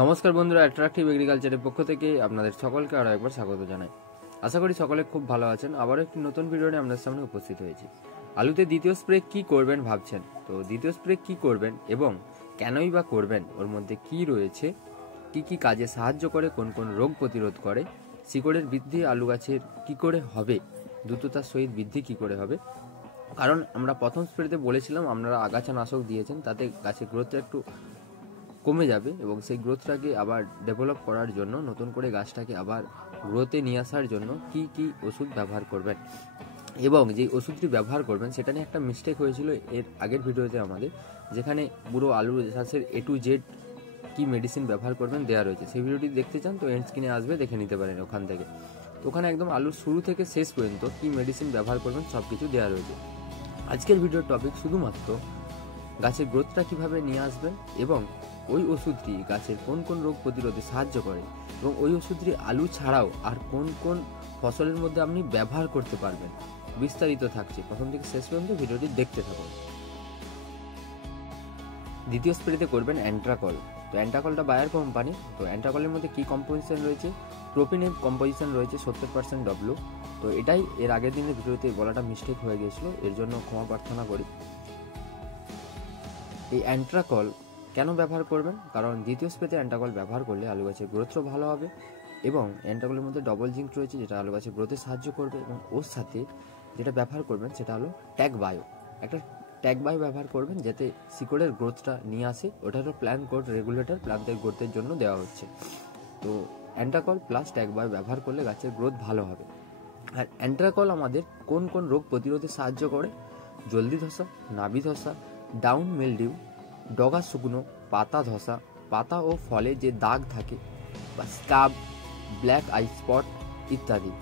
নমস্কার বন্ধুরা, অ্যাট্রাকটিভ এগ্রিকালচারের পক্ষ থেকে আপনাদের সকলকে আরও একবার স্বাগত জানাই। আশা করি সকলে খুব ভালো আছেন। আবারও একটি নতুন ভিডিও নিয়ে আপনাদের সামনে উপস্থিত হয়েছি। আলুতে দ্বিতীয় স্প্রে কি করবেন ভাবছেন, তো দ্বিতীয় স্প্রে কি করবেন এবং কেনই বা করবেন, ওর মধ্যে কি রয়েছে, কি কি কাজে সাহায্য করে, কোন কোন রোগ প্রতিরোধ করে, শিকড়ের বৃদ্ধি আলু গাছের কি করে হবে, দ্রুততার সহিত বৃদ্ধি কি করে হবে। কারণ আমরা প্রথম স্প্রেতে বলেছিলাম আপনারা আগাছা নাশক দিয়েছেন, তাতে গাছের গ্রোথটা একটু কমে যাবে এবং সেই গ্রোথটাকে আবার ডেভেলপ করার জন্য, নতুন করে গাছটাকে আবার গ্রোথে নিয়ে আসার জন্য কি কি ওষুধ ব্যবহার করবেন এবং যে ওষুধটি ব্যবহার করবেন সেটা নিয়ে একটা মিস্টেক হয়েছিল এর আগের ভিডিওতে আমাদের, যেখানে পুরো আলু চাষের A to Z কি মেডিসিন ব্যবহার করবেন দেওয়া রয়েছে। সেই ভিডিওটি দেখতে চান তো এন্ড স্ক্রিনে আসবে, দেখে নিতে পারেন ওখান থেকে। তো ওখানে একদম আলুর শুরু থেকে শেষ পর্যন্ত কি মেডিসিন ব্যবহার করবেন সব কিছু দেওয়া রয়েছে। আজকের ভিডিওর টপিক শুধুমাত্র গাছের গ্রোথটা কিভাবে নিয়ে আসবেন এবং ওই ওষুধটি গাছের কোন কোন রোগ প্রতিরোধে সাহায্য করে এবং ওই ওষুধটি আলু ছাড়াও আর কোন কোন ফসলের মধ্যে আপনি ব্যবহার করতে পারবেন, বিস্তারিত থাকছে। প্রথম থেকে শেষ পর্যন্ত ভিডিওটি দেখতে থাকুন। দ্বিতীয় স্প্রেতে করবেন অ্যান্ট্রাকল। তো অ্যান্ট্রাকলটা বায়ার কোম্পানি। তো অ্যান্ট্রাকলের মধ্যে কী কম্পোজিশন রয়েছে, প্রোপিনের কম্পোজিশন রয়েছে 70% W। তো এটাই এর আগের দিনের ভিডিওতে বলাটা মিস্টেক হয়ে গিয়েছিল, এর জন্য ক্ষমা প্রার্থনা করি। এই অ্যান্ট্রাকল কেন ব্যবহার করবেন, কারণ দ্বিতীয় স্প্রেতে অ্যান্ট্রাকল ব্যবহার করলে আলু গাছের গ্রোথও ভালো হবে এবং অ্যান্ট্রাকলের মধ্যে ডবল জিঙ্ক রয়েছে যেটা আলু গাছের গ্রোথে সাহায্য করবে। এবং ওর সাথে যেটা ব্যবহার করবেন সেটা হলো ট্যাগ বায়ো। একটা ট্যাগ বায়ো ব্যবহার করবেন যাতে শিকড়ের গ্রোথটা নিয়ে আসে। ওটা হলো প্ল্যান্ট গ্রোথ রেগুলেটর, প্ল্যান্টের গ্রোথের জন্য দেওয়া হচ্ছে। তো অ্যান্ট্রাকল প্লাস ট্যাগ বায়ো ব্যবহার করলে গাছের গ্রোথ ভালো হবে। আর অ্যান্ট্রাকল আমাদের কোন কোন রোগ প্রতিরোধে সাহায্য করে, জলদি ধসা, নাবি ধসা, ডাউন মিলডিউ, ডগা শুকনো, পাতা ধসা, পাতা ও ফলে যে দাগ থাকে বা স্কাব, ব্ল্যাক আই স্পট ইত্যাদি।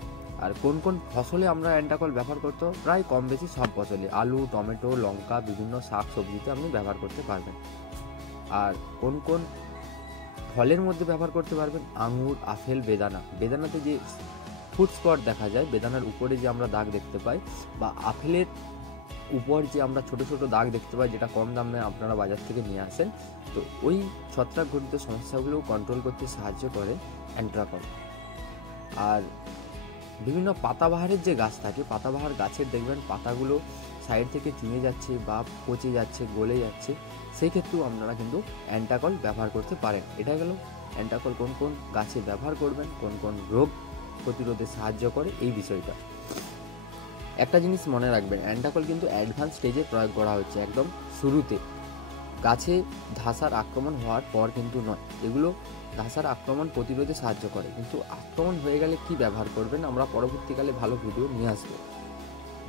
আর কোন কোন ফসলে আমরা অ্যান্ট্রাকল ব্যবহার করতে, প্রায় কম বেশি সব ফসলে, আলু, টমেটো, লঙ্কা, বিভিন্ন শাক সবজিতে আপনি ব্যবহার করতে পারবেন। আর কোন কোন ফলের মধ্যে ব্যবহার করতে পারবেন, আঙুর, আপেল, বেদানা। বেদানাতে যে ফুড স্পট দেখা যায়, বেদানার উপরে যে আমরা দাগ দেখতে পাই, বা আপেলের উপর যে আমরা ছোট ছোট দাগ দেখতে পাই যেটা কম দামে আপনারা বাজার থেকে নিয়ে আসেন, তো ওই ছত্রাকঘটিত সমস্যাগুলো কন্ট্রোল করতে সাহায্য করে অ্যান্ট্রাকল। আর বিভিন্ন পাতাবাহারের যে গাছ থাকে, পাতাবাহার গাছের দেখবেন পাতাগুলো সাইড থেকে চুঁয়ে যাচ্ছে বা পচে যাচ্ছে, গলে যাচ্ছে, সেই ক্ষেত্রেও আপনারা কিন্তু অ্যান্ট্রাকল ব্যবহার করতে পারেন। এটা গেল অ্যান্ট্রাকল কোন কোন গাছে ব্যবহার করবেন, কোন কোন রোগ প্রতিরোধে সাহায্য করে এই বিষয়টা। একটা জিনিস মনে রাখবেন, অ্যান্ট্রাকল কিন্তু অ্যাডভান্স স্টেজে প্রয়োগ করা হচ্ছে, একদম শুরুতে, গাছে ধাসার আক্রমণ হওয়ার পর কিন্তু নয়। এগুলো ধাসার আক্রমণ প্রতিরোধে সাহায্য করে, কিন্তু আক্রমণ হয়ে গেলে কি ব্যবহার করবেন আমরা পরবর্তীকালে ভালো ভিডিও নিয়ে আসবো।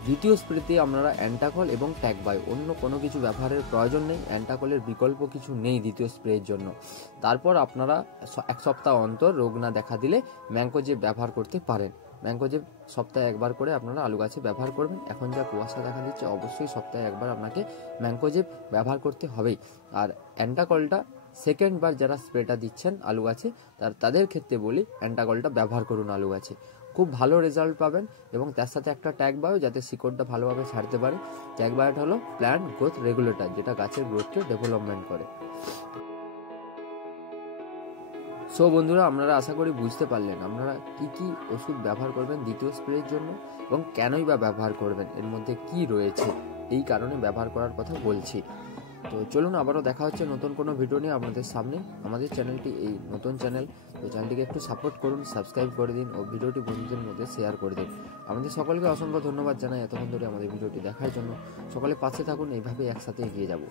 দ্বিতীয় স্প্রেতে আপনারা অ্যান্ট্রাকল এবং ট্যাগ বায়ো, অন্য কোনো কিছু ব্যবহারের প্রয়োজন নেই। অ্যান্ট্রাকলের বিকল্প কিছু নেই দ্বিতীয় স্প্রের জন্য। তারপর আপনারা এক সপ্তাহ অন্তর রোগ না দেখা দিলে ম্যাঙ্কোজেব ব্যবহার করতে পারেন। ম্যাঙ্কোজেব সপ্তাহে একবার করে আপনারা আলু গাছে ব্যবহার করবেন। এখন যা কুয়াশা দেখা দিচ্ছে, অবশ্যই সপ্তাহে একবার আপনাকে ম্যাঙ্কোজেব ব্যবহার করতে হবেই। আর অ্যান্ট্রাকলটা সেকেন্ড বার যারা স্প্রেটা দিচ্ছেন আলু গাছে, তাদের ক্ষেত্রে বলি অ্যান্ট্রাকলটা ব্যবহার করুন আলু গাছে, খুব ভালো রেজাল্ট পাবেন। এবং তার সাথে একটা ট্যাগ বায়ো যাতে শিকড়টা ভালোভাবে ছাড়তে পারে। ট্যাগ বায়োটা হলো প্ল্যান্ট গ্রোথ রেগুলেটর, যেটা গাছের গ্রোথকে ডেভেলপমেন্ট করে। সো বন্ধুরা, আপনারা আশা করি বুঝতে পারলেন আপনারা কি কি ওষুধ ব্যবহার করবেন দ্বিতীয় স্প্রের জন্য এবং কেনই বা ব্যবহার করবেন, এর মধ্যে কি রয়েছে, এই কারণে ব্যবহার করার কথা বলছি। তো চলুন আবারও দেখা হচ্ছে নতুন কোনো ভিডিও নিয়ে আপনাদের সামনে। আমাদের চ্যানেলটি এই নতুন চ্যানেল, তো চ্যানেলটিকে একটু সাপোর্ট করুন, সাবস্ক্রাইব করে দিন ও ভিডিওটি বন্ধুদের মধ্যে শেয়ার করে দিন। আমাদের সকলকে অসংখ্য ধন্যবাদ জানাই এতক্ষণ ধরে আমাদের ভিডিওটি দেখার জন্য। সকলে পাশে থাকুন, এইভাবে একসাথে এগিয়ে যাব।